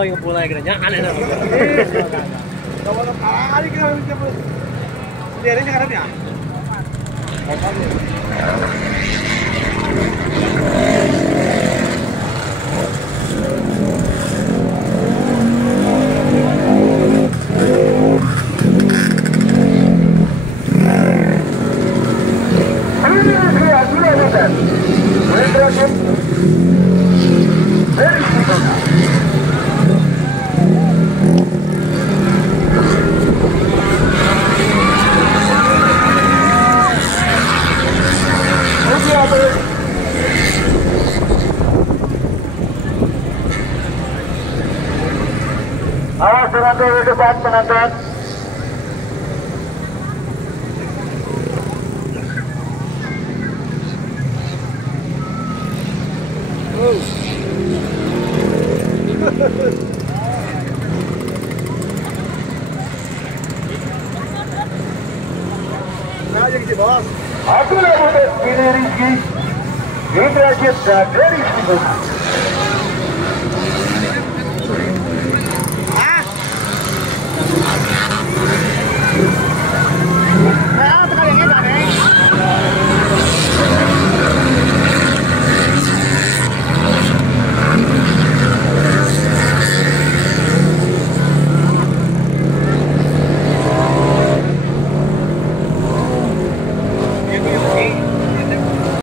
kau yang mulai kerja aneh nih. Kalau kali kita sendiri sekarang ya. Awas penonton di depan, penonton. Nah, yang di bawah. Aku lah buat pilih Rizky. Ini terakhir dari Rizky.